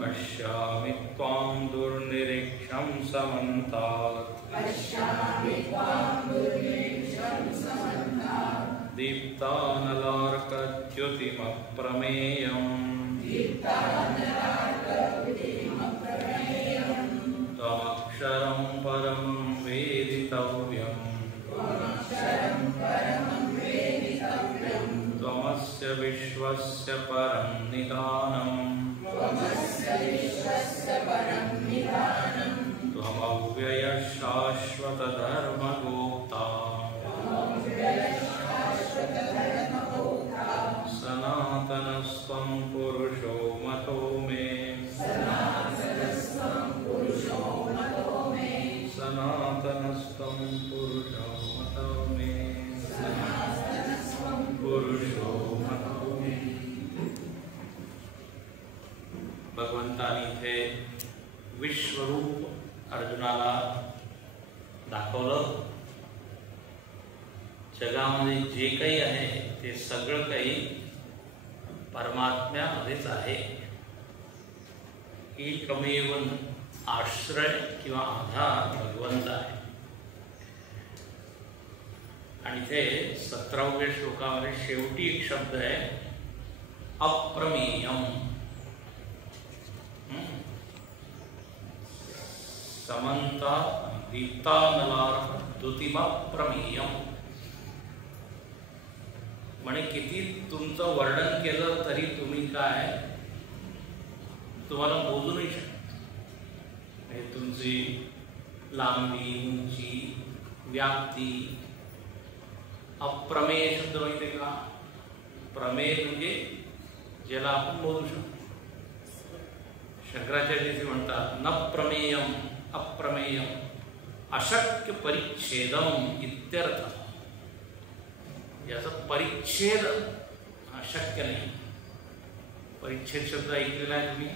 पश्यामि त्वां दुर्निरीक्षं समन्तात् दीप्तानलार्कद्युतिमप्रमेयम् त्वमक्षरं परमं वेदितव्यम् त्वमस्य विश्वस्य परं निधानम् त्वमव्ययः शाश्वतधर्मगोप्ता सनातनस्त्वं पुरुषो मतो मे सनातनस्त्वं पुरुषो मतो मे पुरुषो मतो मे। भगवंतानी इथे विश्वरूप अर्जुनाला दाखवलं। जगामध्ये जे काही आहे ते सगळं काही परमात्म्यामध्येच आहे। एकमेव आश्रय किंवा आधार भगवंत आहे। आणि ते 17व्या श्लोकामध्ये शेवटी एक शब्द आहे अप्रमेयम। समंता दीप्तानलार्कद्युतिमप्रमेयम् म्हणे किती तुमचं वर्णन केलं तरी तुम्ही काय तुम्हाला बोलू नाही शकत। तुमची लांबी, उंची, व्याप्ती। अप्रमेय शब्द माहिती आहे का? प्रमेय म्हणजे ज्याला आपण बोलू शकतो। शंकराचार्य म्हणतात न प्रमेयम अप्रमेयम अशक्य परिच्छेदम इत्यर्थ। याचा परिच्छेद शक्य नाही। परिच्छेद शब्द ऐकलेला आहे तुम्ही?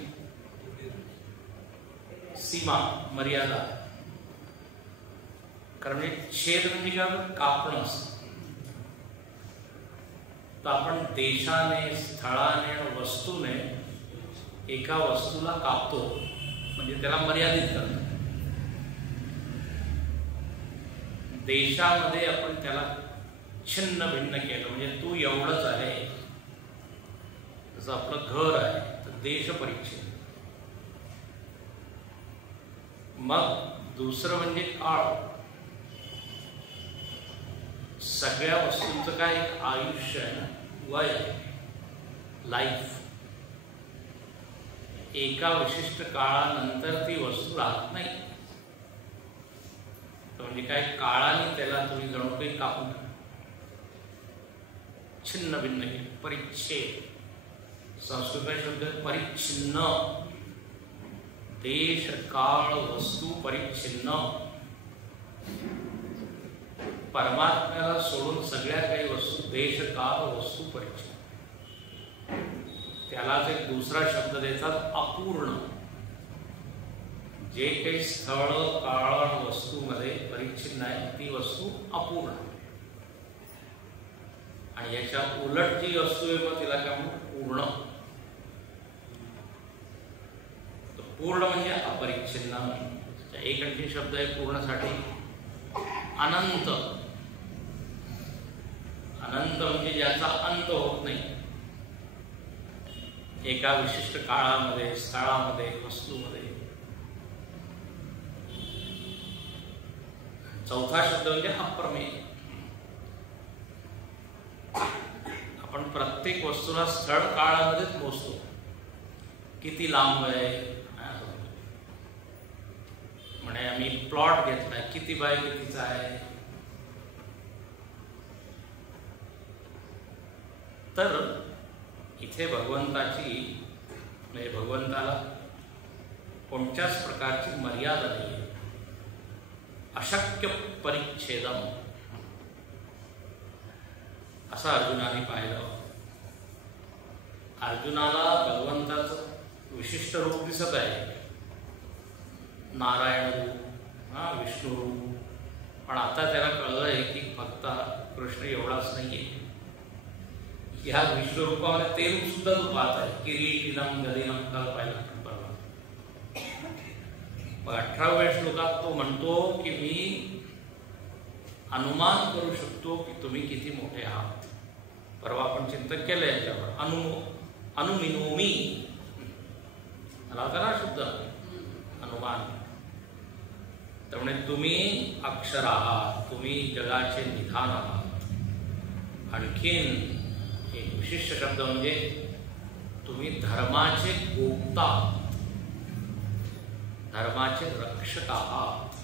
सीमा, मर्यादा। कारण छेद म्हणजे काय? कापण असतं। तर आपण देशाने, स्थळाने, वस्तूने एका वस्तूला कापतो म्हणजे त्याला मर्यादित करतो। देशामध्ये आपण त्याला छिन्न भिन्न केलं म्हणजे तू एवढंच आहे। जसं आपलं घर आहे तर देश परिच्छेद। मग दुसरं म्हणजे काळ। सगळ्या वस्तूंचं काय एक आयुष्य आहे ना, वय आहे, लाईफ। एका विशिष्ट काळानंतर ती वस्तू राहत नाही। म्हणजे काय काळाने त्याला तुम्ही जणू काही कापून छिन्न भिन्न केलं। परिच्छेद संस्कृत शब्द परिच्छिन्न। देश काळ वस्तू परिच्छिन्न। परमात्म्याला सोडून सगळ्या काही वस्तू देश काळ वस्तू परिच्छिन्न। त्यालाच एक दुसरा शब्द देतात अपूर्ण। जे काही स्थळ, काळ, वस्तूमध्ये परिच्छिन्न आहे ती वस्तू अपूर्ण। आणि याच्या उलट जी वस्तू आहे मग तिला काय म्हणू? पूर्ण। पूर्ण म्हणजे अपरिच्छिन्न। एक आणखी शब्द आहे पूर्णसाठी अनंत। अनंत म्हणजे ज्याचा अंत होत नाही। एका विशिष्ट काळामध्ये, स्थळामध्ये, वस्तूमध्ये। चौथा शब्द म्हणजे अप्रमेय। आपण प्रत्येक वस्तूला स्थळ काळामध्येच मोजतो। किती लांब आहे म्हणे आम्ही प्लॉट घेतलाय, किती बाय कितीचा आहे। तर इथे भगवंताची म्हणजे भगवंताला कोणत्याच प्रकारची मर्यादा नाही। अशक्य परिच्छेदम असं अर्जुनाने पाहिलं। अर्जुनाला भगवंताचं विशिष्ट रूप दिसत आहे, नारायण रूप, विष्णू रूप। पण आता त्याला कळलं आहे की फक्त कृष्ण एवढाच नाहीये। ह्या विश्वरूपामध्ये ते रूप सुद्धा तू पाहत आहे. किरीटिनम गदिनम काल पाहिला आपण परवा. 18व्या श्लोकात तो म्हणतो की मी अनुमान करू शकतो की तुम्ही किती मोठे आहात. परवा आपण चिंतन केलं याच्यावर. अनुमिनोमी मला होता ना शब्द अनुमान. त्यामुळे तुम्ही अक्षर आहात, तुम्ही जगाचे निधान आहात. आणखीन एक विशिष्ट शब्द म्हणजे तुम्ही धर्माचे गोप्ता, धर्माचे रक्षक आहात.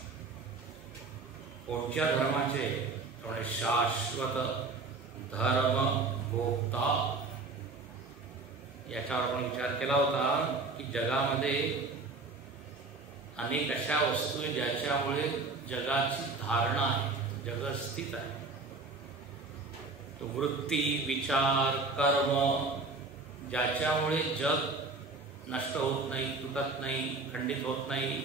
कोणत्या धर्माचे? त्यामुळे शाश्वत धर्म गोप्ता. याच्यावर आपण विचार केला होता की जगामध्ये अनेक अशा वस्तू आहेत ज्याच्यामुळे जगाची धारणा आहे, जग स्थित आहे. तो वृत्ती, विचार, कर्म ज्याच्यामुळे जग नष्ट होत नाही, तुटत नाही, खंडित होत नाही,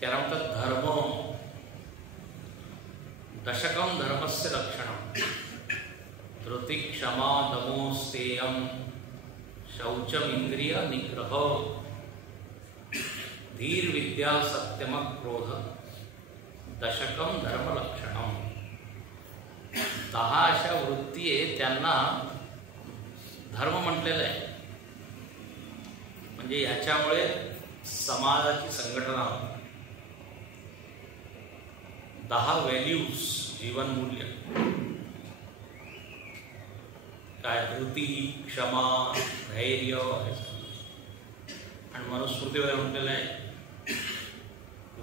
त्याला म्हणतात धर्म. दशकम धर्मस्य लक्षणम धृती क्षमा दमो स्तेयम शौचम इंद्रिय निग्रह धीर विद्या सत्यम क्रोध दशकम धर्म लक्षणम. 10 अशा वृत्ती आहे त्यांना धर्म म्हटलेलं आहे. म्हणजे ह्याच्यामुळे समाजाची संघटना होते. 10 व्हॅल्यूज, जीवनमूल्य काय? धृती, क्षमा, धैर्य. आणि मनुस्मृतीमध्ये म्हटलेलं आहे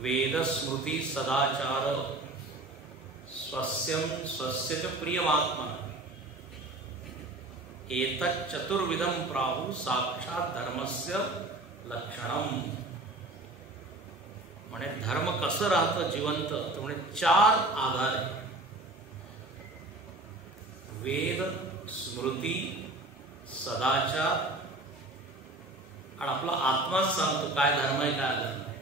वेद स्मृती सदाचार स्वस्यम स्वस्य च प्रियमात्मन एतत् चतुर्विधम प्राहु साक्षात धर्मस्य लक्षणम. म्हणे धर्म कसं राहतं जिवंत? तर म्हणे 4 आधार आहे. वेद, स्मृती, सदाचार आणि आपला आत्माच सांगतो काय धर्म आहे, काय अधर्म आहे.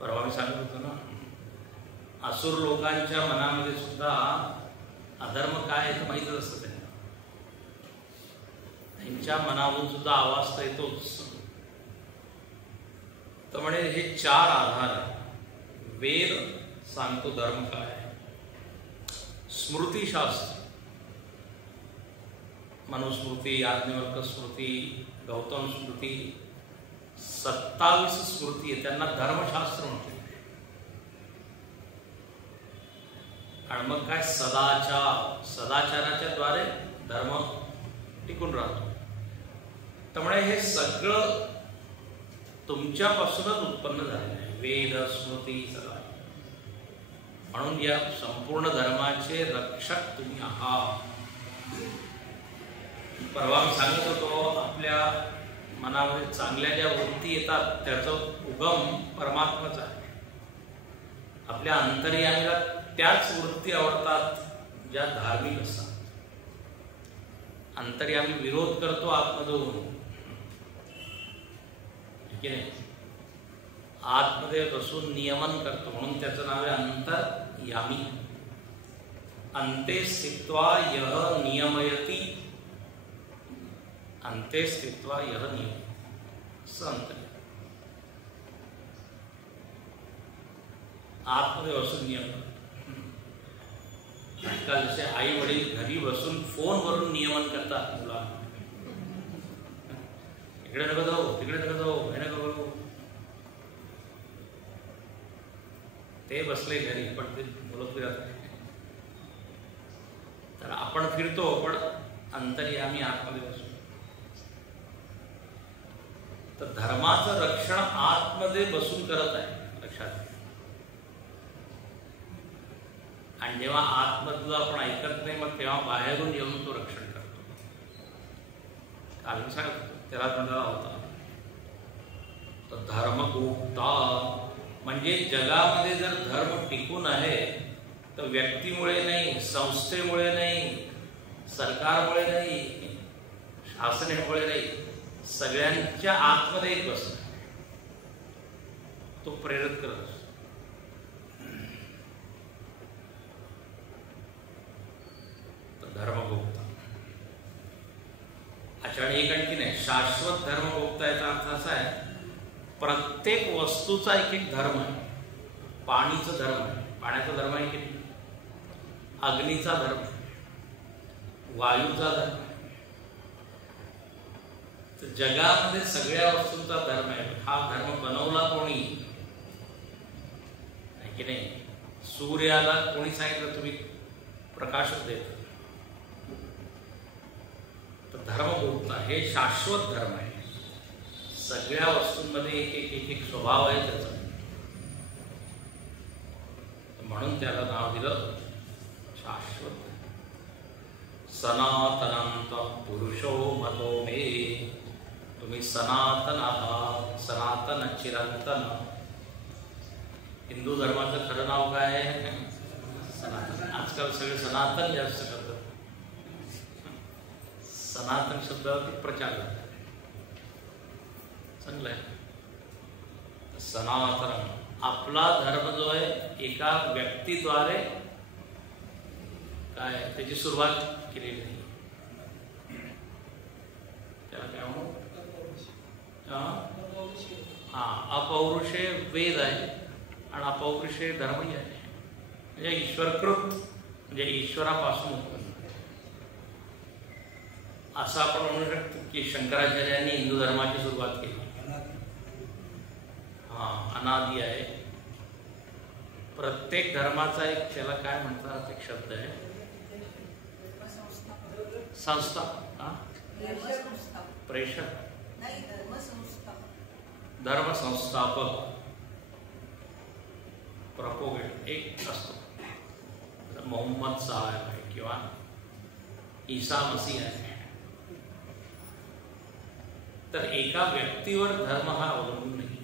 परवा मी सांगत होतो ना, असुर लोकांच्या मनामध्ये सुद्धा अधर्म काय आहे तर माहीतच असतं त्यांना. त्यांच्या मनावरून सुद्धा आवाज तर येतोच. तर म्हणे हे 4 आधार आहे. वेद सांगतो धर्म काय आहे. स्मृतीशास्त्र, मनुस्मृती, याज्ञवल्क्य स्मृती, गौतम स्मृती, 27 स्मृती आहे, त्यांना धर्मशास्त्र म्हणतो. आणि मग काय? सदाचार, सदाचाराच्या द्वारे धर्म टिकून राहतो. त्यामुळे हे सगळं तुमच्यापासूनच उत्पन्न झालेलं आहे. वेद, स्मृती, सदाचार. म्हणून या संपूर्ण धर्माचे रक्षक तुम्ही आहात. परवा मी सांगत होतो आपल्या मनामध्ये चांगल्या ज्या वृत्ती येतात त्याचं उगम परमात्माच आहे. आपल्या अंतर्यामीला त्याच वृत्ती आवडतात ज्या धार्मिक असतात. अंतर्यामी विरोध करतो आतमध्ये होऊन, ठीक आहे. आतमध्ये बसून नियमन करतो म्हणून त्याचं नाव आहे अंतर्यामी. अंते स्थित्वा यह नियमयती, अंते स्थित्वा यह नियम. संत आतमध्ये बसून नियम. आजकाल जसे आई वडील घरी बसून फोनवरून नियमन करतात मुलांना. इकडे नका जाऊ, तिकडे नका जाऊ, हे नका करू. ते बसले घरी पण ते मुलं फिरत नाही. तर आपण फिरतो पण अंतर्यामी आतमध्ये बसतो. तर धर्माचं रक्षण आतमध्ये बसून करत आहे, लक्षात घ्या. आणि जेव्हा आतमधलं आपण ऐकत नाही मग तेव्हा बाहेरून येऊन तो रक्षण करतो. काल सांगत होतो त्याला म्हणाला होता तर धर्मगोप्ता. म्हणजे जगामध्ये जर धर्म टिकून आहे तर व्यक्तीमुळे नाही, संस्थेमुळे नाही, सरकारमुळे नाही, शासनामुळे नाही, सगळ्यांच्या आतमध्ये एक बसला तो प्रेरित करत असतो. धर्मगुप्ता. अच्छा, आणि एक आणखी नाही, शाश्वत धर्मगुप्ता याचा अर्थ असा आहे, प्रत्येक वस्तूचा एक एक धर्म आहे. पाणीचा धर्म आहे, पाण्याचा धर्म आहे की, अग्नीचा धर्म, वायूचा धर्म. तर जगामध्ये सगळ्या वस्तूंचा धर्म आहे. हा धर्म बनवला कोणी की नाही? सूर्याला कोणी सांगितलं तुम्ही प्रकाश देत? तर धर्मगुप्ता हे शाश्वत धर्म आहे. सगळ्या वस्तूंमध्ये एक एक एक एक स्वभाव आहे त्याचा, म्हणून त्याला नाव दिलं शाश्वत. सनातनंत पुरुषो मतो मे. तुम्ही सनातन आहात, सनातन चिरंतन. हिंदू धर्माचं खरं नाव काय आहे? सनातन. आजकाल सगळे सनातन जास्त करतात. सनातन शब्दावरती प्रचार करतात, चांगलं आहे. सनातन आपला धर्म जो आहे एका व्यक्तीद्वारे काय त्याची सुरुवात केलेली नाही. त्याला काय म्हणू? अपौरुषे वेद आहे आणि अपौरुषे धर्मही आहे. म्हणजे ईश्वरकृत, म्हणजे ईश्वरापासून उत्पन्न. असं आपण म्हणू शकतो की शंकराचार्यांनी हिंदू धर्माची सुरुवात केली. अनादि आहे. प्रत्येक धर्माचा एक त्याला काय म्हणतात एक शब्द आहे, संस्था. प्रेषक, धर्म संस्थापक, प्रपोगेट एक असतो. मोहम्मद साहेब आहे किंवा ईसा मसीह आहे. तर एका व्यक्तीवर धर्म हा अवलंबून नाही.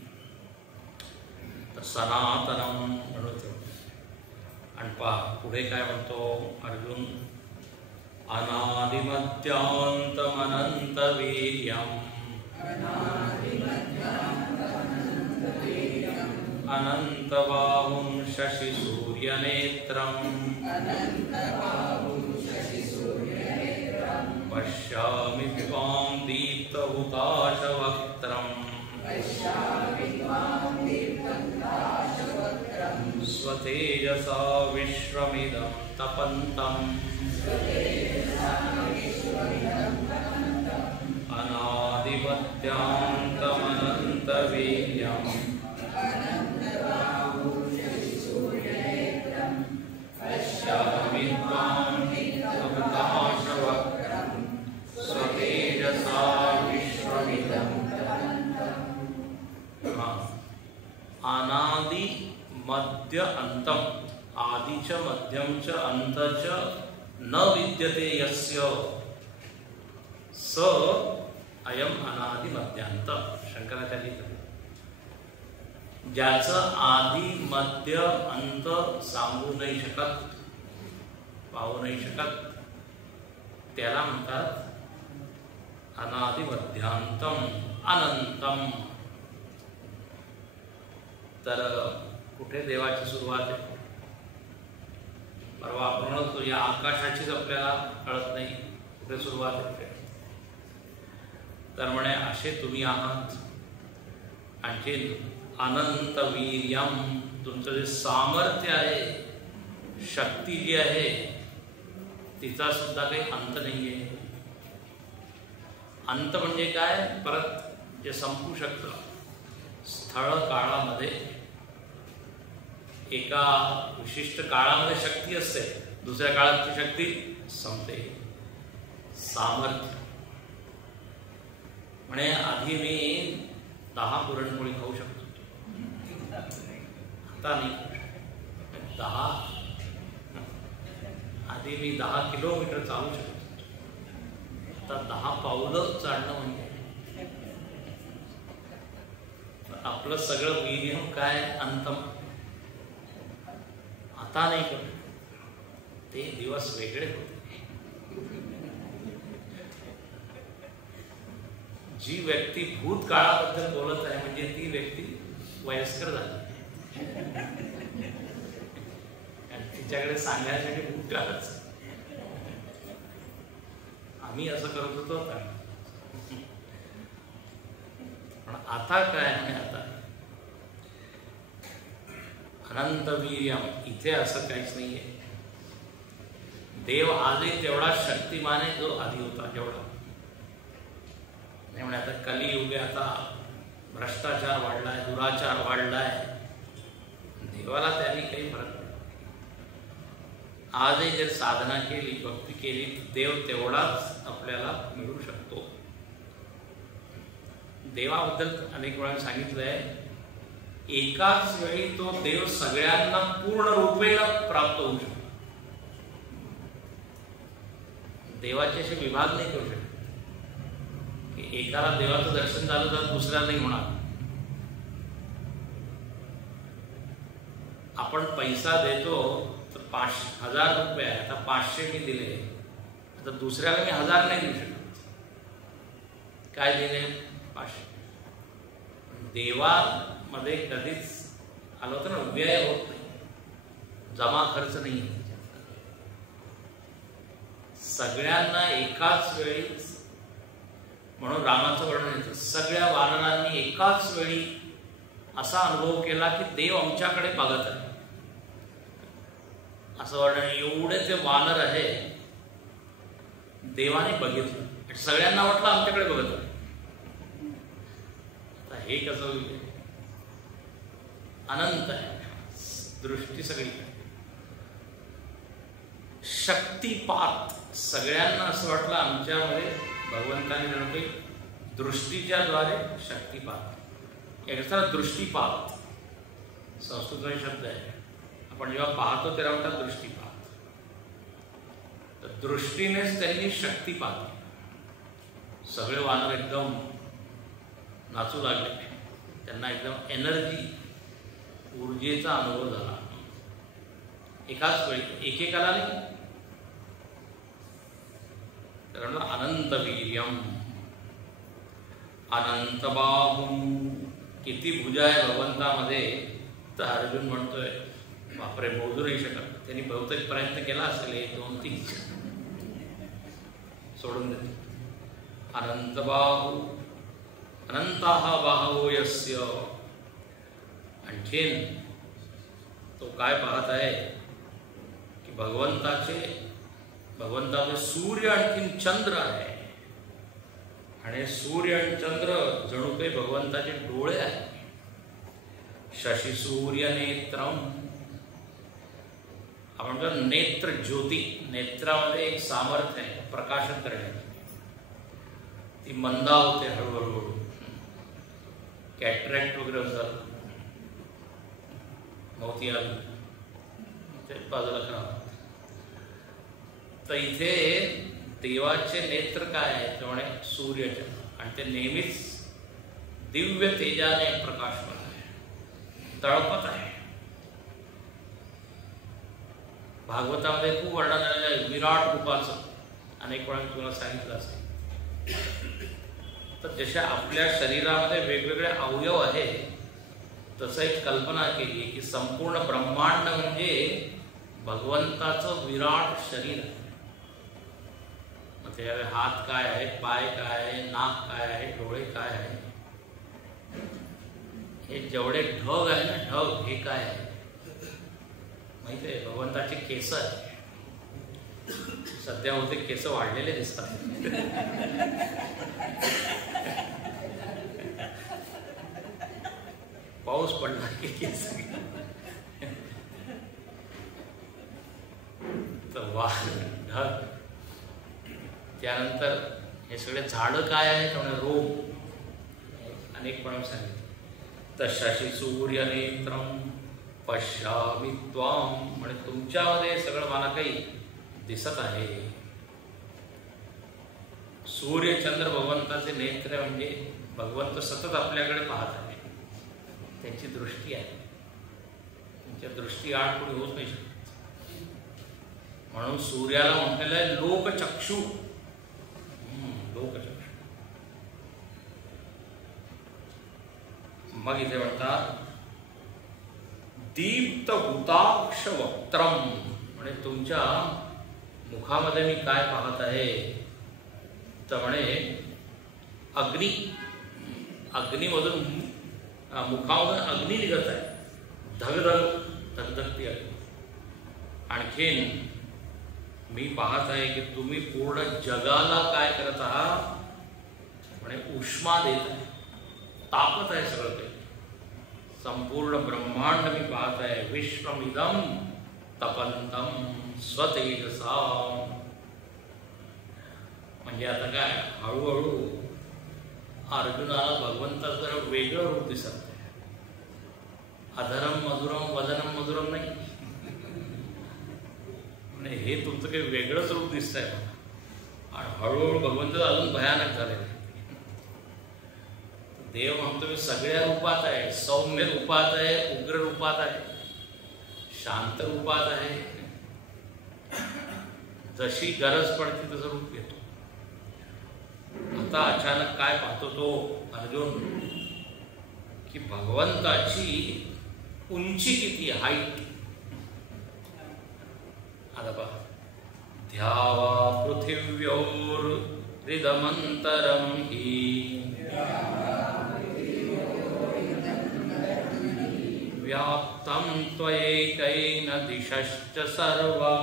तर सनातनम म्हणतो. आणि पहा पुढे काय म्हणतो अर्जुन, अनादिमध्यांतमनंतवीर्यम् अनंतबाहुं शशिसूर्यनेत्रम् पश्यामि त्वां दीप्तहुताशवक्त्रम् स्वतेजसा विश्वमिदं तपन्तम् अनादिमध्यांतमनन्तवीर्यम् पश्यामि त्वां दीप्तहुताशवक्त्रम् स्वतेजसा विश्वमिदं तपन्तम्. अनादि मध्य अंतम, आदिच मध्यमच अंतच न विद्यते यस्य स अयम अनादि मध्यांत. शंकराचार्य ज्याचं आदि मध्य अंत सांगू नाही शकत, पाहू नाही शकत, त्याला म्हणतात अनादि मध्यांतम अनंतम. तर कुठे देवाची सुरुवात आहे? परवा आपण म्हणतो या आकाशाचीच आपल्याला कळत नाही कुठे सुरुवात आहे. तर म्हणे असे तुम्ही आहात. आणखी अनंत वीर्यम, तुमचं जे सामर्थ्य आहे, शक्ती जी आहे, तिचा सुद्धा काही अंत नाहीये. अंत म्हणजे काय? परत जे संपू शकतं. स्थळ काळामध्ये एका विशिष्ट काळामध्ये शक्ती असते, दुसऱ्या काळात ती शक्ती संपते. सामर्थ्य म्हणे आधी मी 10 पुरणपोळी खाऊ शकतो, आता नाही. 10 आधी मी 10 किलोमीटर चालू शकतो, आता 10 पावलं चालणं म्हणजे. आपलं सगळं वीर्य काय? अंतम. आता नाही करत. ते दिवस वेगळे होते. जी व्यक्ती भूतकाळाबद्दल बोलत आहे म्हणजे ती व्यक्ती वयस्कर झाली. तिच्याकडे सांगायसाठी भूतकाळच. आम्ही असं करत होतो पण आता काय आहे, आता अनंत वीर्यम, इथे असं काहीच नाहीये. देव आजही तेवढा शक्तिमान आहे जो आधी होता तेवढा. नाही म्हणे आता कलियुगे आता भ्रष्टाचार वाढलाय, दुराचार वाढलाय, देवाला त्यांनी काही फरक नाही. आजही जर साधना केली, भक्ती केली, देव तेवढाच आपल्याला मिळू शकतो. देवाबद्दल अनेक वेळा सांगितलंय, एकाच वेळी तो देव सगळ्यांना पूर्ण रूपेण प्राप्त होऊ शकतो. देवाचे असे विभाग नाही करू शकत की एकाला देवाचं दर्शन झालं तर दुसऱ्याला नाही होणार. आपण पैसा देतो तर 1000 रुपये आहे, आता 500 मी दिले, आता दुसऱ्याला मी 1000 नाही देऊ शकत. काय दिले? 500. देवामध्ये कधीच आलं होतं ना, व्यय होत नाही, जमा खर्च नाही. सगळ्यांना एकाच वेळी, म्हणून रामाचं वर्णन येतं, सगळ्या वानरांनी एकाच वेळी असा अनुभव केला की देव आमच्याकडे बघत आहे, असं वर्णन. एवढे जे वानर आहे देवाने बघितलं, सगळ्यांना वाटलं आमच्याकडे बघत आहे. आता हे कसं होईल? अनंत आहे दृष्टी सगळी. शक्तिपात, सगळ्यांना असं वाटलं आमच्यामध्ये भगवंताने जणू काही दृष्टीच्या द्वारे शक्तिपात. याचा दृष्टीपात संस्कृतमध्ये शब्द आहे. आपण जेव्हा पाहतो तेव्हा म्हणतात दृष्टीपात. तर दृष्टीनेच त्यांनी शक्तिपात. सगळे वानर एकदम नाचू लागले, त्यांना एकदम एनर्जी, ऊर्जेचा अनुभव झाला एकाच वेळी, एकेकाला नाही. तर अनंत वीर्यम, अनंत बाहू, किती भुजा आहे भगवंतामध्ये. तर अर्जुन म्हणतोय बापरे, मोजू नाही शकत. त्यांनी बहुतेक प्रयत्न केला असेल, 1, 2, 3 सोडून देते. अनंत बाहू, अनंताः बाहवो यस्य. आणखीन तो काय पाहत आहे की भगवंताचे सूर्य आणखीन चंद्र आहे, आणि सूर्य आणि चंद्र जणू काही भगवंताचे डोळे आहेत. शशी सूर्य नेत्रम, आपण म्हणतो नेत्र ज्योती. नेत्रामध्ये एक सामर्थ्य आहे प्रकाशन करण्याची, ती मंदावते हळूहळू. कॅटरॅक्ट वगैरे होतात, मोतियाला ते बाजूला करावं. तर इथे देवाचे नेत्र काय आहे? त्यामुळे सूर्याचे, आणि ते नेहमीच दिव्य तेजाने प्रकाशमान आहे, तळपत आहे. भागवतामध्ये खूप वर्णन आलेलं आहे विराट रूपाचं, अनेक वेळा तुम्हाला सांगितलं असेल. तर जशा आपल्या शरीरामध्ये वेगवेगळे अवयव आहेत, तसं एक कल्पना केली की संपूर्ण ब्रह्मांड म्हणजे भगवंताचं विराट शरीर आहे. मग त्याच्यामध्ये हात काय आहे, पाय काय आहे, नाक काय आहे, डोळे काय आहे, हे जेवढे ढग आहे ना, ढग हे काय आहे माहिती आहे? भगवंताचे केस आहे. सध्या होते केस वाढलेले दिसतात. पाऊस पडला की केस. ढग. त्यानंतर हे सगळे झाडं काय आहेत म्हणजे रोग. अनेक पण सांगितलं. तशाशी सूर्य नेत्रम पश्यामि त्वाम, म्हणजे तुमच्यामध्ये सगळं मला काही दिसत आहे. सूर्य चंद्र भगवंताचे नेत्र, म्हणजे भगवंत सतत आपल्याकडे पाहत आहे, त्यांची दृष्टी आहे. त्यांच्या दृष्टी आड कोणी होत नाही शकत. म्हणून सूर्याला म्हटलेलं आहे लोकचक्षु. लोकचक्षु. मग इथे म्हणतात दीप्त हुताक्ष वक्त्रम, म्हणजे तुमच्या मुखामध्ये मी काय पाहत आहे तर म्हणे अग्नीमधून मुखामधून अग्नी निघत आहे, धगधगती अग्नी. आणखीन मी पाहत आहे की तुम्ही पूर्ण जगाला काय करत आहात म्हणे उष्मा देत आहे, तापत आहे सगळं काही. संपूर्ण ब्रह्मांड मी पाहत आहे. विश्वमिदं तपंतं स्वतेजसा. म्हणजे आता काय हळूहळू अर्जुनाला भगवंताचं जरा वेगळं रूप दिसत आहे. अधरम मधुरम वदनम मधुरम नाही, म्हणजे हे तुमचं काही वेगळंच रूप दिसतंय मला. आणि हळूहळू भगवंत अजून भयानक झालेलं. देव म्हणतो मी सगळ्या रूपात आहे, सौम्य रूपात आहे, उग्र रूपात आहे, शांत रूपात आहे. जशी गरज पडते तसं रूप घेतो. आता अचानक काय पाहतो तो अर्जुन की भगवंताची उंची किती, हाईट. आता पहा, ध्यावा पृथिव्योर हृदमंतरम हि व्याप्तं त्वयैकेन दिशश्च सर्वा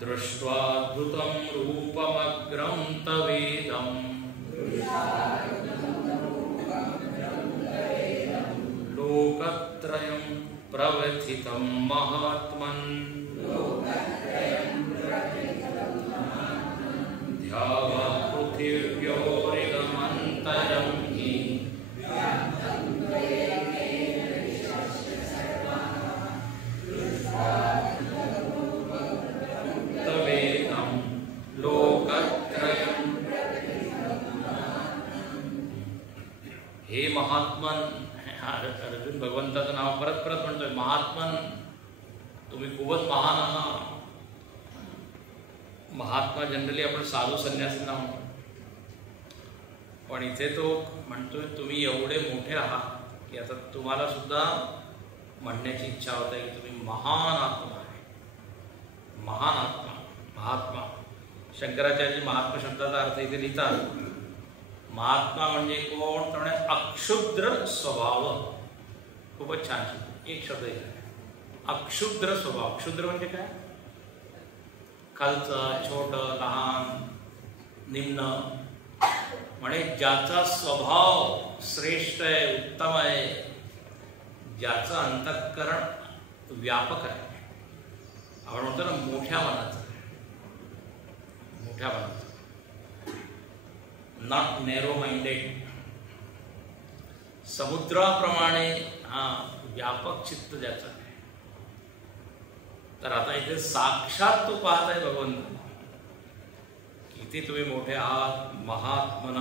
दृष्ट्वाद्भुतं रूपमग्रं तवेदम् लोकत्रयं प्रवर्तितं महात्मन् ध्यावा पृथिव्योरिदमन्तरं हि तवेदं लोकत्रयं. हे महात्मन, अर्जुन भगवंताचं नाव परत परत म्हणतोय, महात्मन तुम्ही खूपच महान आहात. महात्मा जनरली आपण साधू संन्यासींना म्हणतो, पण इथे तो म्हणतोय तुम्ही एवढे मोठे आहात की आता तुम्हाला सुद्धा म्हणण्याची इच्छा होत आहे की तुम्ही महान आत्मा आहे. महान आत्मा, महात्मा. शंकराचार्य महात्मा शब्दाचा अर्थ इथे लिहितात. महात्मा म्हणजे कोण तर म्हणे अक्षुद्र स्वभाव. खूपच छान शब्द, एक शब्द आहे अक्षुद्र स्वभाव. क्षुद्र म्हणजे काय? खालचं, छोटं, लहान, निम्न. म्हणे ज्याचा स्वभाव श्रेष्ठ आहे, उत्तम आहे, ज्याचं अंतःकरण व्यापक आहे. आपण म्हणतो ना मोठ्या मनाचं, मोठ्या मनाचं, नॉट नॅरो माइंडेड. समुद्राप्रमाणे व्यापक चित्त ज्याचं आहे. तर आता इथे साक्षात तू पाहत आहे भगवंत, किती तुम्ही मोठे आहात. महात्मन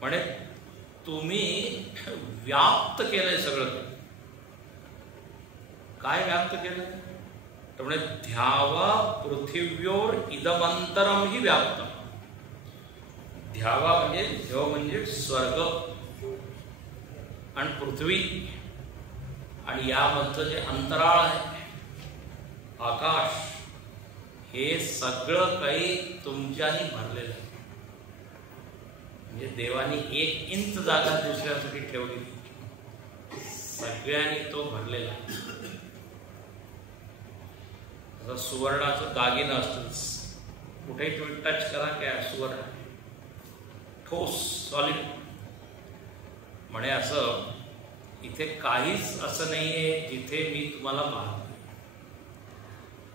म्हणे तुम्ही व्याप्त केलंय सगळं. काय व्याप्त केलंय तर म्हणे ध्यावा पृथिव्योर इदमंतरम ही व्याप्त. ध्यावा म्हणजे ध्यव म्हणजे स्वर्ग आणि पृथ्वी आणि यामधलं जे अंतराळ आहे, आकाश, हे सगळं काही तुमच्यानी भरलेलं आहे. म्हणजे देवानी 1 इंच जागा दुसऱ्यासाठी ठेवली, सगळ्यांनी तो भरलेला आहे. सुवर्णाचं दागिनं असतंच, कुठेही तुम्ही टच करा काय सुवर्ण, ठोस, सॉलिड. म्हणे असं इथे काहीच असं नाहीये जिथे मी तुम्हाला पाहतो.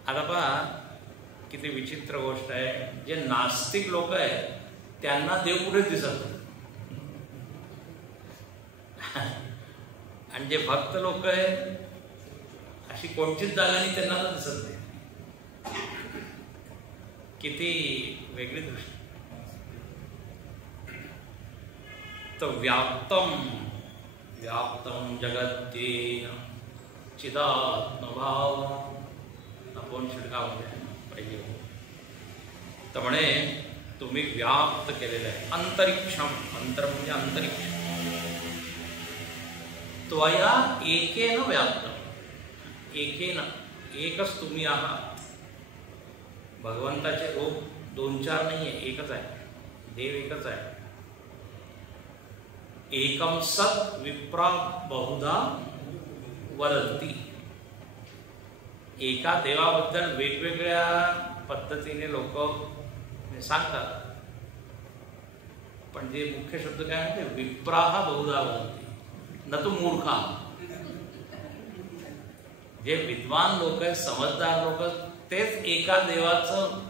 आता पहा किती विचित्र गोष्ट आहे. जे नास्तिक लोक आहेत त्यांना देव कुठेच दिसत नाही, आणि जे भक्त लोक आहेत अशी कोणतीच जागा नाही त्यांना दिसत नाही. किती वेगळी दृष्टी. तर व्याप्तम व्याप्तम जगत्येन चिदात्मभाव. आपण शिडकाव पाहिजे. तर म्हणे तुम्ही व्याप्त केलेलं आहे. अंतरिक्षम, अंतर म्हणजे अंतरिक्ष. त्वया एकेन व्याप्त. एकेन, एकच तुम्ही आहात. भगवंताचे रूप 2-4 नाही आहे, एकच आहे. देव एकच आहे. एकम सत विप्रा बहुधा वदन्ति. एका देवाबद्दल वेगवेगळ्या पद्धतीने लोक सांगतात, पण जे मुख्य शब्द काय म्हणते, विप्राह बहुधा वदन्ति, न तो मूर्खा. जे विद्वान लोक आहेत, समजदार लोक, तेच एका देवाचं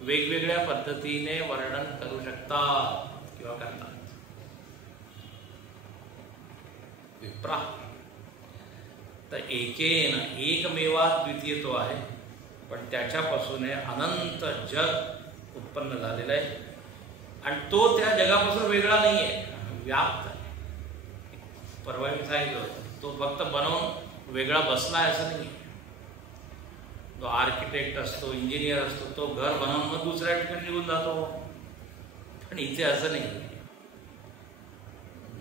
वेगवेगळ्या पद्धतीने वर्णन करू शकतात किंवा करतात. विप्रा तर एकेन, एकमेवा द्वितीय तो आहे, पण त्याच्यापासून अनंत जग उत्पन्न झालेलं आहे. आणि तो त्या जगापासून वेगळा नाही आहे, व्याप्त आहे. परवा मी सांगितलं होतं, तो फक्त बनवून वेगळा बसला आहे असं नाही. तो आर्किटेक्ट असतो, इंजिनियर असतो, तो घर बनवून मग दुसऱ्या ठिकाणी निघून जातो. पण इथे असं नाही.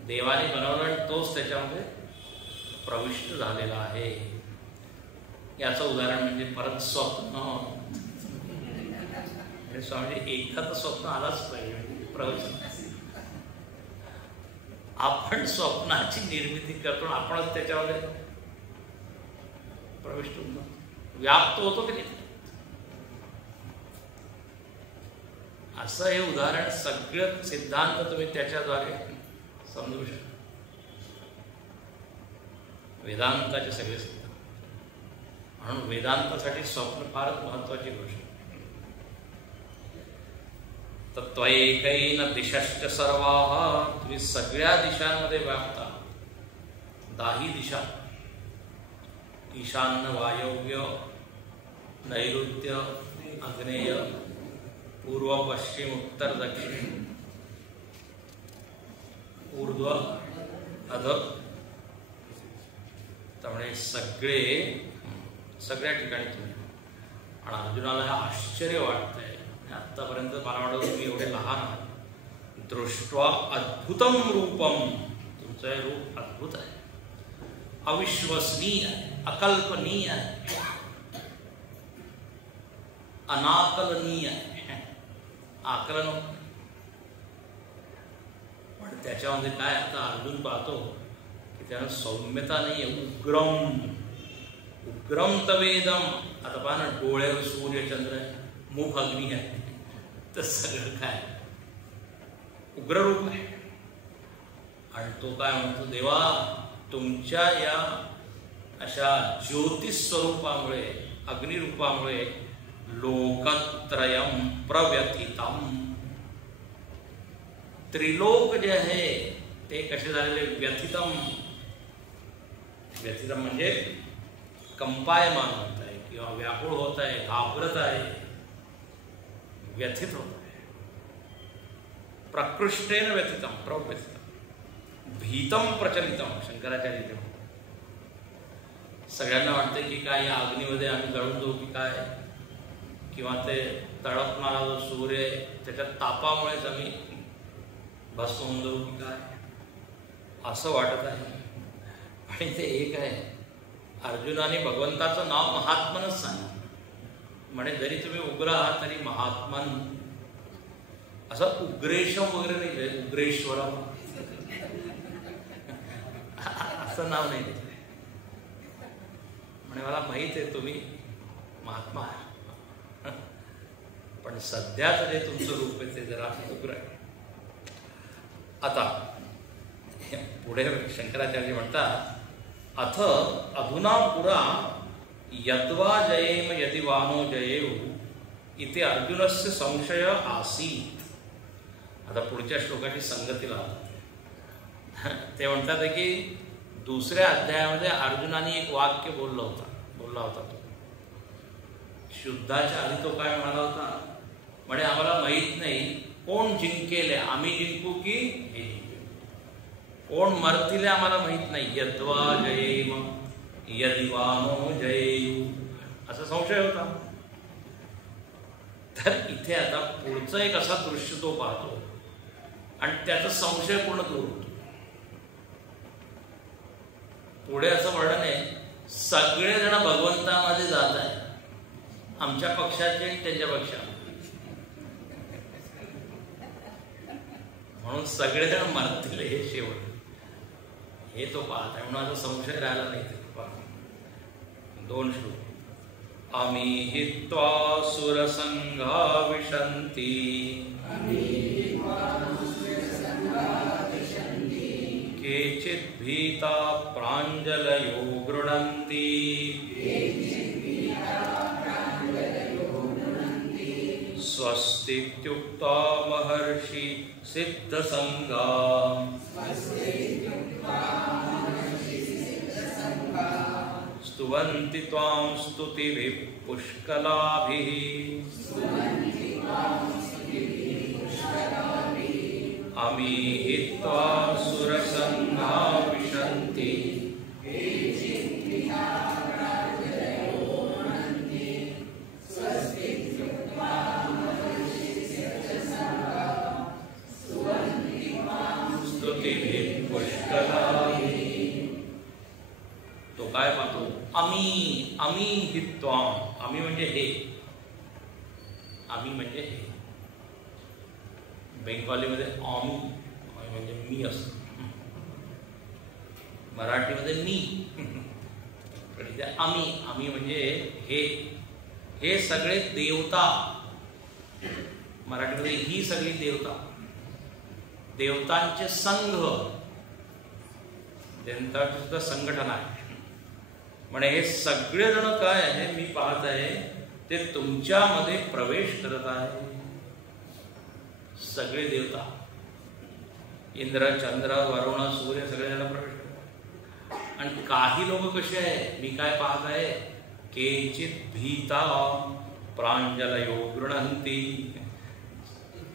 देवाने बनवलं आणि तोच त्याच्यामध्ये प्रविष्ट झालेला आहे. याचं उदाहरण म्हणजे परत स्वप्न. स्वामी एकदा तर स्वप्न आलाच पाहिजे प्रवचन. आपण स्वप्नाची निर्मिती करतो, आपणच त्याच्यामध्ये प्रविष्ट होतो, व्याप्त होतो की नाही. असं हे उदाहरण सगळं सिद्धांत तुम्ही त्याच्याद्वारे समजू शकता. वेदांताचे सगळे सिद्धांत. म्हणून वेदांतासाठी स्वप्न फारच महत्वाची गोष्ट. तत्वैकैन दिशाश्च सर्वाः, तुम्ही सगळ्या दिशांमध्ये व्याप्ता. 10 दिशा, ईशान्य, वायव्य, नैऋत्य, आग्नेय, पूर्व, पश्चिम, उत्तर, दक्षिण, ऊर्ध्व, अध. त्यामुळे सगळ्या ठिकाणी तुम्ही. आणि अर्जुनाला हे आश्चर्य वाटतंय. आतापर्यंत मला वाटतं तुम्ही एवढे लहान आहात. दृष्ट्वा अद्भुतम रूपम, तुमचं हे रूप अद्भुत आहे, अविश्वसनीय आहे, अकल्पनीय आहे, अनाकलनीय आहे. आकलन होत नाही. पण त्याच्यामध्ये काय, आता अर्जुन पाहतो की त्यानं सौम्यता नाही आहे. उग्रम तवेदम. आता पहा ना, डोळ्यावर सूर्य चंद्र आहे, मुख अग्नी आहे, तर सगळं काय उग्र रूप आहे. आणि तो काय म्हणतो, देवा तुमच्या या अशा ज्योतिष स्वरूपामुळे, अग्निरूपामुळे लोकत्रयम प्रव्यथितम, त्रिलोक जे आहे ते कसे झालेले, व्यथितम. व्यथितम म्हणजे कंपायमान होत आहे किंवा व्याकुळ होत आहे, घाबरत आहे, व्यथित होत आहे. प्रकृष्टेन व्यथितम, प्रव्यथितम, भीतम प्रचलितम. शंकराचार्य सगळ्यांना वाटते की काय या अग्नीमध्ये आम्ही जळून जाऊ की काय, किंवा ते तळपणारा जो सूर्य आहे त्याच्या तापामुळेच आम्ही भस्म होऊन जाऊ की काय, असं वाटत आहे. आणि ते एक आहे, अर्जुनाने भगवंताचं नाव महात्मनच सांगितलं. म्हणे जरी तुम्ही उग्र आहात तरी महात्मन. असं उग्रेशम वगैरे नाही, उग्रेश्वरम असं नाव नाही घेतलं. म्हणे मला माहित आहे तुम्ही महात्मा आहे, पण सध्याच जे तुमचं रूप आहे ते जरा उग्र आहे. आता पुढे शंकराचार्य म्हणतात, अथ अधुना पुरा यद्वा जयेम यदि वानो जयेऊ इथे अर्जुनस्य संशय आसीत. आता पुढच्या श्लोकाची संगती लावतात. ते म्हणतात की दुसऱ्या अध्यायामध्ये अर्जुनाने एक वाक्य बोलला होता. तो शुद्धाच्या आधी तो काय म्हणाला होता, म्हणे आम्हाला माहित नाही कोण जिंकेल, आम्ही जिंकू की हे जिंकेल, कोण मरतील आम्हाला माहित नाही. यद्वा जयेम यदि वानो जयेयु, असा संशय होता. तर इथे आता पुढचं एक असा दृश्य तो पाहतो आणि त्याचा संशय पूर्ण दूर होतो. पुढे असं वर्णन आहे सगळेजण भगवंतामध्ये जात आहे, आमच्या पक्षाचे त्यांच्या पक्षात, म्हणून सगळेजण मरतील हे शेवट, हे तो पाहत आहे. म्हणून आता संशय राहिला नाही. ते 2 श्लोक. आमी हित्वा सुरसंघा विशन्ति केचित् भीता प्राञ्जलयो गृह्णन्ति स्वस्तीत्युक्ता महर्षि सिद्धसंगा स्तुवन्ति त्वां स्तुतिभिः पुष्कलाभिः अमी हित्वा सुरसंघा विशन्ति स्तुतिभिः पुष्कलाभिः. तो काय पाहतो? अमी अमी हित्वा. अमी म्हणजे हे, अमी म्हणजे हे. बेंगॉलीमध्ये आमी म्हणजे मी असतो, मराठीमध्ये मी, पण इथे आम्ही. आम्ही म्हणजे हे, हे सगळे देवता. मराठीमध्ये ही सगळी देवता, देवतांचे संघ, देवतांची सुद्धा संघटना आहे. म्हणजे हे सगळे जण काय आहे मी पाहत आहे ते तुमच्यामध्ये प्रवेश करत आहे. सगळे देवता, इंद्र, चंद्र, वरुण, सूर्य सगळ्यांना प्रवेश करतात. आणि काही लोक कसे आहे मी काय पाहत आहे, केचित भीता प्रांजलयो गृह्णन्ति.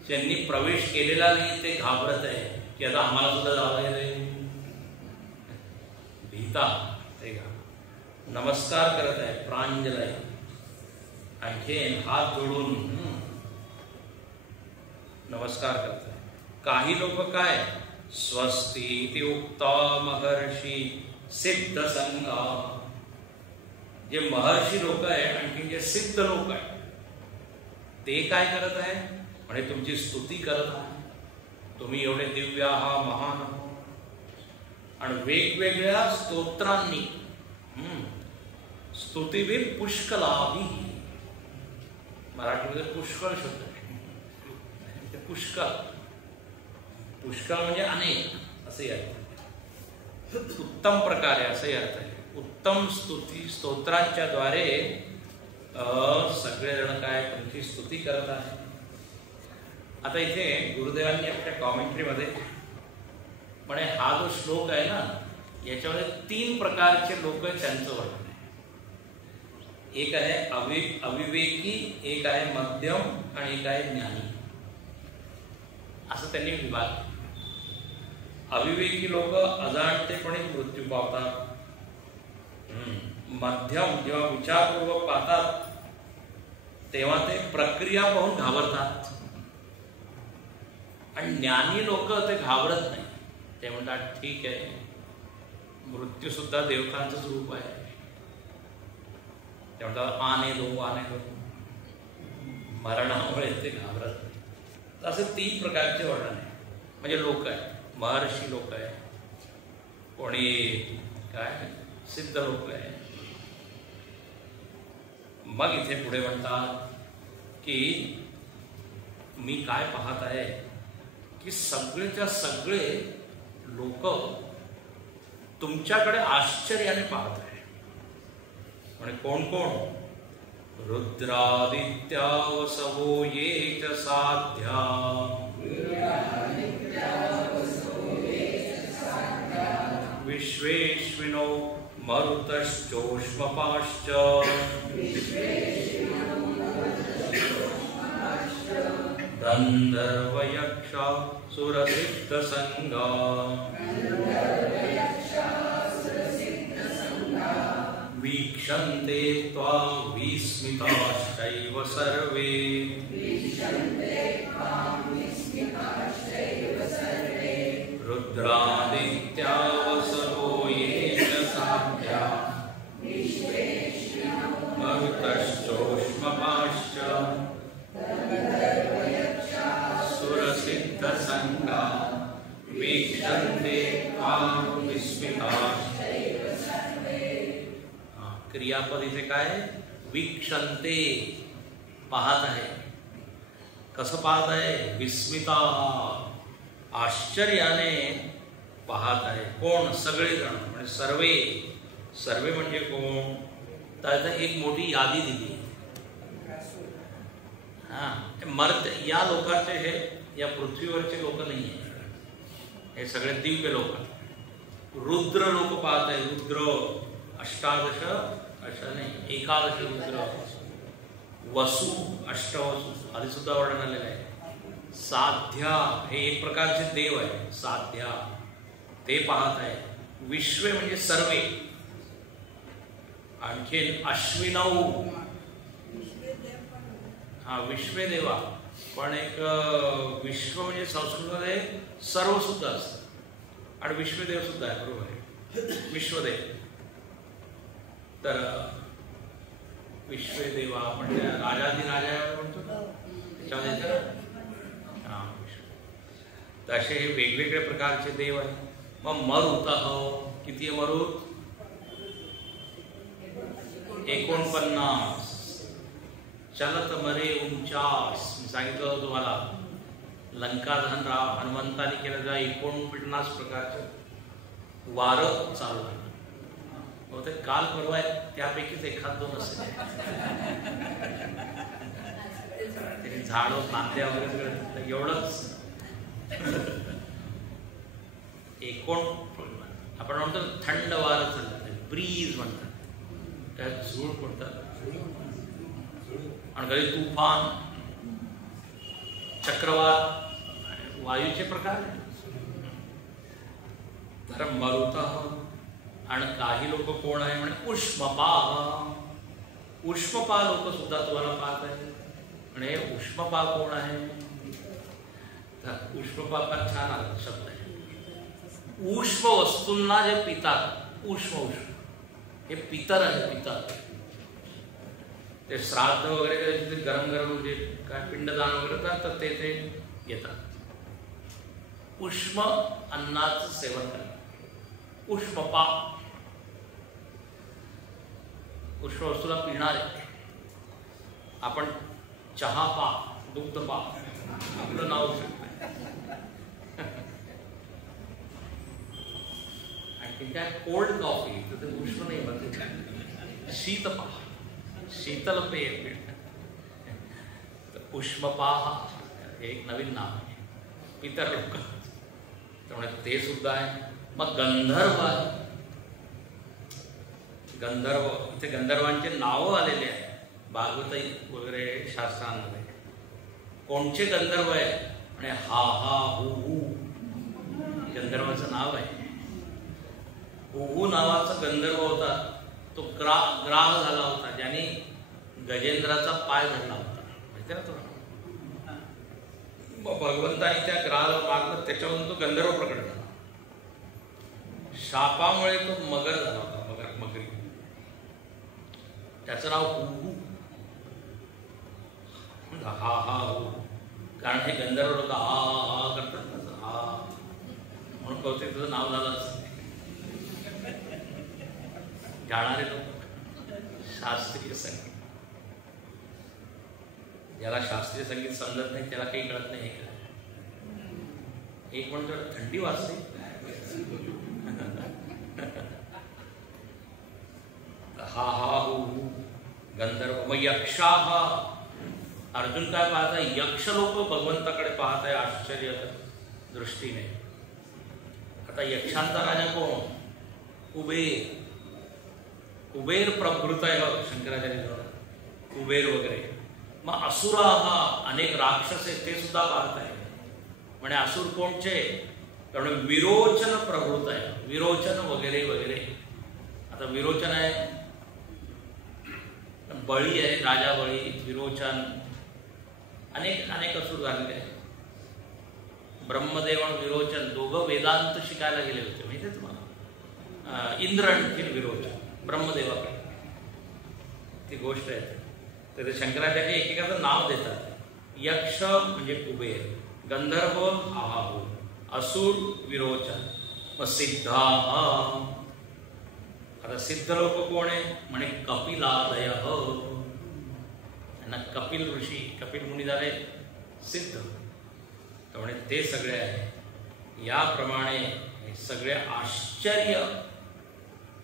ज्यांनी प्रवेश केलेला नाही ते घाबरत आहे की आता आम्हाला सुद्धा जावं आहे. भीता ते नमस्कार करत आहे, प्रांजलय, आणखीन हात जोडून नमस्कार करत आहे. काही लोक काय स्वस्ती इति उक्ता महर्षी सिद्ध संघा. जे महर्षी लोक आहे, आणखी जे सिद्ध लोक आहे ते काय करत आहे म्हणजे तुमची स्तुती करत आहे. तुम्ही एवढे दिव्य आहात, महान आहात. आणि वेगवेगळ्या स्तोत्रांनी स्तुतीभी पुष्कलाभी. मराठीमध्ये पुष्कळ शब्द आहे. पुष्कळ, पुष्कळ म्हणजे अनेक असे अर्थ, उत्तम प्रकारे असे अर्थ आहे. उत्तम स्तुती स्तोत्रांच्या द्वारे सगळेजण काय तुमची स्तुती करत आहे. आता इथे गुरुदेवांनी आपल्या कॉमेंट्रीमध्ये म्हणजे हा जो श्लोक आहे ना याच्यामध्ये 3 प्रकारचे लोक त्यांचं वर्णन आहे. एक आहे अविवेकी, एक आहे मध्यम आणि एक आहे ज्ञानी, असं त्यांनी विभाग. अविवेकी लोक अजाणतेपणे मृत्यू पावतात. मध्यम जेव्हा विचारपूर्वक पाहतात तेव्हा ते प्रक्रिया पाहून घाबरतात. आणि ज्ञानी लोक ते घाबरत नाही. ते म्हणतात ठीक आहे, मृत्यू सुद्धा देवतांचंच रूप आहे. ते म्हणतात आने दो, मरणामुळे ते घाबरत नाही. असे 3 प्रकारचे वर्णन आहे. म्हणजे लोक आहे, महर्षी लोक आहे, कोणी काय सिद्ध लोक आहे. मग इथे पुढे म्हणतात की मी काय पाहत आहे की सगळेच्या सगळे लोक तुमच्याकडे आश्चर्याने पाहत आहे. म्हणजे कोण कोण? रुद्रादित्या वसवो ये च साध्या विश्वेश्विनो मरुतश्चोष्मपाश्च गंधर्वयक्षा सुरसिद्धसंगा वीक्षन्ते त्वा विस्मिताश्चैव सर्वे रुद्रादित्या वसवो ये च साध्या संगा वीक्षन्ते काम विस्मिताः। क्रियापद इथे काय? वीक्षन्ते, पाहत आहे. कसं पाहत आहे? विस्मिता, आश्चर्याने पाहत आहे. कोण? सगळेजण, म्हणजे सर्वे. सर्वे म्हणजे कोण? तर एक मोठी यादी दिली. मर्त्य या लोकांचे, हे या पृथ्वीवरचे लोक नाही आहे, हे सगळे दिव्य लोक. रुद्र लोक पाहत आहे. रुद्र अष्टादश, अशा नाही, एकादश रुद्र. वसु, अष्टवसु आधी सुद्धा वर्णन आलेलं आहे. साध्या, हे एक प्रकारचे देव आहे. साध्या, ते पाहत आहे. विश्वे म्हणजे सर्वे. आणखीन अश्विनौ, विश्वे देवा. पण एक विश्व म्हणजे संस्कृतमध्ये सर्व सुद्धा असतं आणि विश्वदेव सुद्धा आहे. बरोबर आहे, विश्वदेव. तर विश्वदेवा आपण राजाधिराजा म्हणतो त्याच्यामध्ये. तर असे हे वेगवेगळे प्रकारचे देव आहेत. मग मरुतः, किती आहे मरुत? 49. चलत मरे 49. मी सांगितलं होतं तुम्हाला, लंका दहन हनुमंताने केलं जा 49 प्रकारचं वारं चालू आहे. बहुतेक काल परवा आहे, त्यापैकीच एखाद दोन असेल. त्यांनी झाडं, फांद्या वगैरे एवढंच. आपण म्हणतो थंड वारं चालतं, ब्रीज म्हणतात, त्यात झुळ म्हणतात. आणि कधी तुफान, चक्रवात, वायूचे प्रकार. तर मरुतः. आणि काही लोक कोण आहे म्हणजे उष्मपाः. उष्मपा लोक सुद्धा तुम्हाला पाहत आहे. आणि उष्मपा कोण आहे? उष्मपा पण छान आला शब्द आहे. उष्म वस्तूंना जे पितात, उष्म हे पितर आहे. पितर ते श्राद्ध वगैरे गरम गरम म्हणजे काय पिंडदान वगैरे करतात, ते येतात. उष्म अन्नाचं सेवन करतात. उष्मपा, उष्ण वस्तूला पिणारे. आपण चहा पा, दुग्ध पा, आपलं नाव आणखी काय कोल्ड कॉफी, तर ते उष्ण नाही म्हणते. शीतपा, शीतल पेय. उष्मपाः हे एक नवीन नाव आहे. पितर लोक, त्यामुळे ते सुद्धा आहे. मग गंधर्व आहे. गंधर्व, इथे गंधर्वांचे नावं आलेले आहे भागवत वगैरे शास्त्रांमध्ये. कोणचे गंधर्व आहे? आणि हा हा हु हु गंधर्वाचं नाव आहे. हु हु नावाचा गंधर्व होता. तो ग्राह झाला होता, ज्याने गजेंद्राचा पाय धरला होता, माहिती ना तुला. मग भगवंताने त्या ग्राहाला मारलं, त्याच्यावरून तो गंधर्व प्रकट झाला. शापामुळे तो मगर झाला होता, मगरी. त्याचं नाव हु. हा हा हु, कारण हे गंधर्व लोक हा हा करतात ना, हा म्हणून बहुतेक तुझं नाव झालं असं. जाणारे लोक. शास्त्रीय संगीत, ज्याला शास्त्रीय संगीत समजत नाही त्याला काही कळत नाही. एक म्हणतो थंडी वाजते. हा हा हु गंधर्व. मग यक्षाः. अर्जुन काय पाहत आहे? यक्ष लोक भगवंताकडे पाहत आहे आश्चर्य दृष्टीने. आता यक्षांचा राजा कोण? कुबेर. कुबेर प्रभृत आहे शंकराचार्य, कुबेर वगैरे. मग असुराः, अनेक राक्षस आहेत, ते सुद्धा पाहत आहे. म्हणजे असुर कोणचे? कारण विरोचन प्रभृत आहे. विरोचन वगैरे वगैरे. आता विरोचन आहे, बळी आहे, राजा बळी, विरोचन, अनेक अनेक असुर झालेले आहेत. ब्रह्मदेव आणि विरोचन दोघं वेदांत शिकायला गेले होते, माहिती आहे तुम्हाला. इंद्र आणि विरोचन ब्रह्मदेवाकडे, ती गोष्ट आहे. तर ते शंकराचार्य एकेकाचं नाव देतात. यक्ष म्हणजे कुबेर, गंधर्व आहो, असुर विरोचन, मग सिद्धा. आता सिद्ध लोक कोण आहे म्हणे कपिलादय. त्यांना कपिल ऋषी, कपिल मुनी झाले सिद्ध, तर म्हणे ते सगळे आहे. याप्रमाणे हे सगळे आश्चर्य,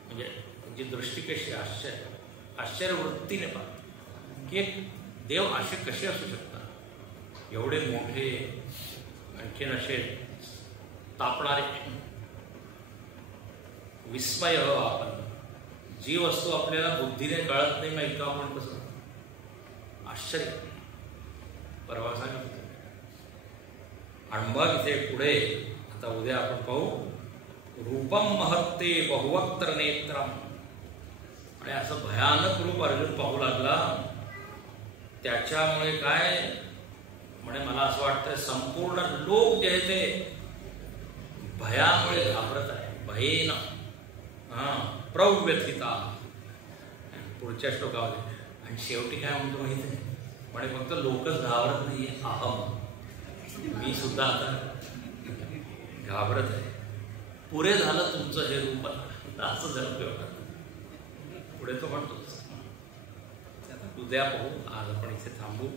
म्हणजे जी दृष्टी कशी आश्चर्य वृत्तीने पाहतो की एक देव असे कसे असू शकतात, एवढे मोठे, आणखीन असे तापणारे. विस्मय आपण, जी वस्तू आपल्याला बुद्धीने कळत नाही माहिती आपण कसं आश्चर्य परवा सांगितलं. आणि मग इथे पुढे आता उद्या आपण पाहू रूपम महत्ते बहुवक्त्र नेत्रम. आणि असं भयानक रूप अर्जुन पाहू लागला. त्याच्यामुळे काय म्हणे मला असं वाटतं संपूर्ण लोक जे आहे ते भयामुळे घाबरत आहे. भयेन प्रव्यथिता. पुढच्या श्लोकामध्ये आणि शेवटी काय म्हणतो माहिती आहे, म्हणे फक्त लोकच घाबरत नाहीये, अहम मी सुद्धा आता घाबरत आहे. पुरे झालं तुमचं हे रूप, असं झालं. पुढे तो म्हणतो. उद्या पाहू, आज आपण इथे थांबू.